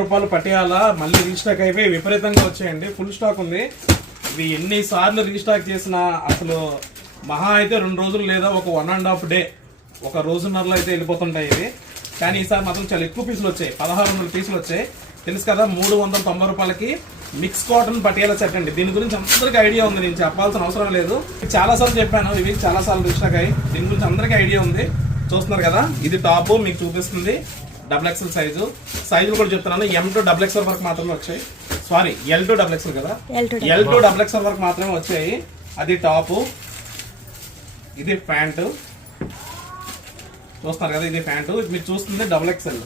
రూపాయలు పటియాలా మళ్ళీ రీస్టాక్ అయిపోయి విపరీతంగా వచ్చాయండి. ఫుల్ స్టాక్ ఉంది. ఇవి ఎన్నిసార్లు రీస్టాక్ చేసినా అసలు మహా అయితే 2 రోజులు లేదా ఒక 1.5 డే, ఒక రోజున్నరలో అయితే వెళ్ళిపోతుంటాయి ఇవి. కానీ ఈసారి మాత్రం చాలా ఎక్కువ పీసులు వచ్చాయి. 1600 పీసులు వచ్చాయి. తెలుసు కదా, 390 రూపాయలకి మిక్స్ కాటన్ పటియాలా సెట్ అండి. దీని గురించి అందరికీ ఐడియా ఉంది, నేను చెప్పాల్సిన అవసరం లేదు. చాలా సార్లు చెప్పాను, ఇవి చాలా సార్లు రీస్టాక్ అయ్యి. దీని గురించి అందరికీ ఐడియా ఉంది. చూస్తున్నారు కదా, ఇది టాప్ మీకు చూపిస్తుంది. XXL సైజులు కూడా చెప్తున్నాను. M to XXL వరకు మాత్రమే వచ్చాయి. సారీ, L to XXL కదా, L to XXL వరకు మాత్రమే వచ్చాయి. అది టాప్, ఇది ప్యాంటు. చూస్తున్నారు కదా, ఇది ప్యాంటు. మీరు చూస్తుంది XXL.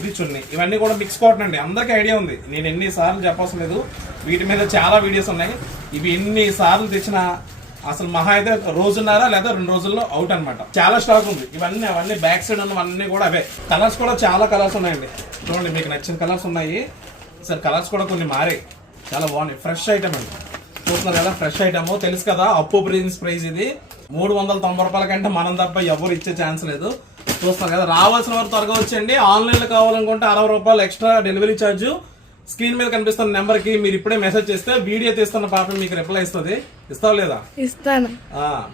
ఇది చున్నీ. ఇవన్నీ కూడా మిక్స్ కాటన్ అండి. అందరికీ ఐడియా ఉంది, నేను ఎన్నిసార్లు చెప్పవసరం లేదు. వీటి మీద చాలా వీడియోస్ ఉన్నాయి. ఇవి ఎన్నిసార్లు తెచ్చినా అసలు మహా అయితే రోజున్నర లేదా 2 రోజుల్లో అవుట్ అనమాట. చాలా స్టాక్ ఉంది. అవన్నీ బ్యాక్ సైడ్ ఉన్నవన్నీ కూడా అవే. కలర్స్ కూడా చాలా కలర్స్ ఉన్నాయండి. చూడండి, మీకు నచ్చిన కలర్స్ ఉన్నాయి. సరే, కలర్స్ కూడా కొన్ని మారాయి. చాలా బాగున్నాయి. ఫ్రెష్ ఐటమ్ అండి. చూస్తున్నారు కదా, ఫ్రెష్ ఐటమ్. తెలుసు కదా, అప్పు ప్రైస్ ఇది 390 రూపాయల కంటే మనం తప్ప ఎవరు ఇచ్చే ఛాన్స్ లేదు. చూస్తున్నారు కదా, రావాల్సిన వారు త్వరగా వచ్చేయండి. ఆన్లైన్లో కావాలనుకుంటే 60 రూపాయలు ఎక్స్ట్రా డెలివరీ ఛార్జ్. స్క్రీన్ మీద కనిపిస్తున్న నెంబర్ కి మీరు ఇప్పుడే మెసేజ్ చేస్తే వీడియో తీస్తున్న పాప మీకు రిప్లై ఇస్తుంది. ఇస్తావు లేదా? ఇస్తాను.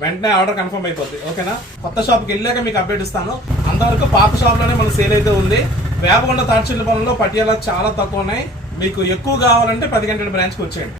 వెంటనే ఆర్డర్ కన్ఫర్మ్ అయిపోద్ది. ఓకేనా? కొత్త షాప్ కి వెళ్ళాక మీకు అప్డేట్ ఇస్తాను. అంతవరకు పాత షాప్ లోనే మన సేల్ అయితే ఉంది. వేపకొండ తాటిచెట్లపాలెంలో పటియాలా చాలా తక్కువ ఉన్నాయి. మీకు ఎక్కువ కావాలంటే 10 గంటల బ్రాంచ్కి వచ్చేయండి.